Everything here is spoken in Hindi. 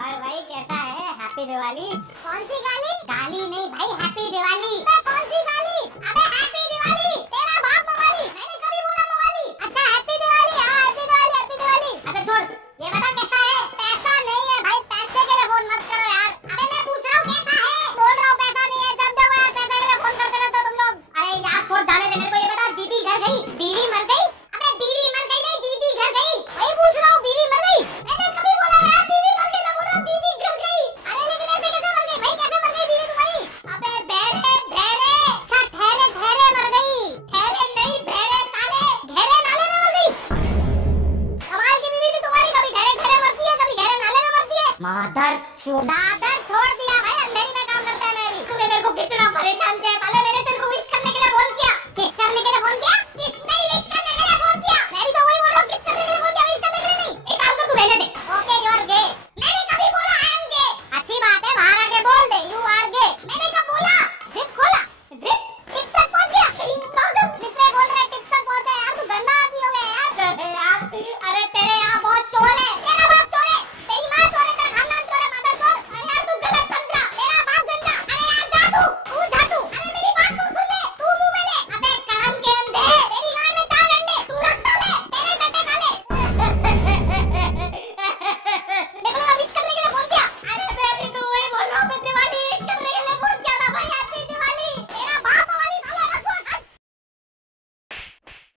और भाई कैसा है? हैप्पी दिवाली। कौन सी गाली? गाली नहीं भाई, हैप्पी दिवाली। कौन सी गाली? अबे हैप्पी दिवाली तेरा बाप मवाली, मैंने कभी बोला मवाली? अच्छा हैप्पी दिवाली, हाँ हैप्पी दिवाली, हैप्पी दिवाली। अच्छा छोड़, ये बता कैसा है? पैसा नहीं है भाई, पैसे के लिए फोन मत करो यार। अबे मैं पूछ रहा हूँ कैसा है, बोल रहा हूँ पैसा नहीं है। जब देखो यार पैसे के लिए फोन करते रहते हो तुम लोग। अरे यार छोड़, जाने दे। मेरे को ये बता, दीदी घर गई? बीवी मर गई? अबे बीवी मर गई नहीं, दीदी घर गई। वही पूछ रहा हूँ, बीवी मर गई? मैंने कभी बोला यार बीवी मर गई, मैं बोल रहा हूँ दीदी घर गई। अरे लेकिन ऐसे कैसे मर गई भाई, कैसे मर गई बीवी तुम्हारी? अबे बहरे बहरे, अच्छा ठहरे ठहरे मर गई। ठहरे नहीं बहरे साले, घेरे नाले में मर गई। कमाल की बीवी थी तुम्हारी, कभी घेरे घेरे मरती है, कभी घेरे नाले में मरती है। मादर चोद। दादर छोड़ दिया भाई, अंधेरी में काम करता है मैं भी। तूने मेरे को कितना परेशान किया, साले मैंने तेरे को विश करने के लिए फोन किया। किस करने के लिए फोन किया?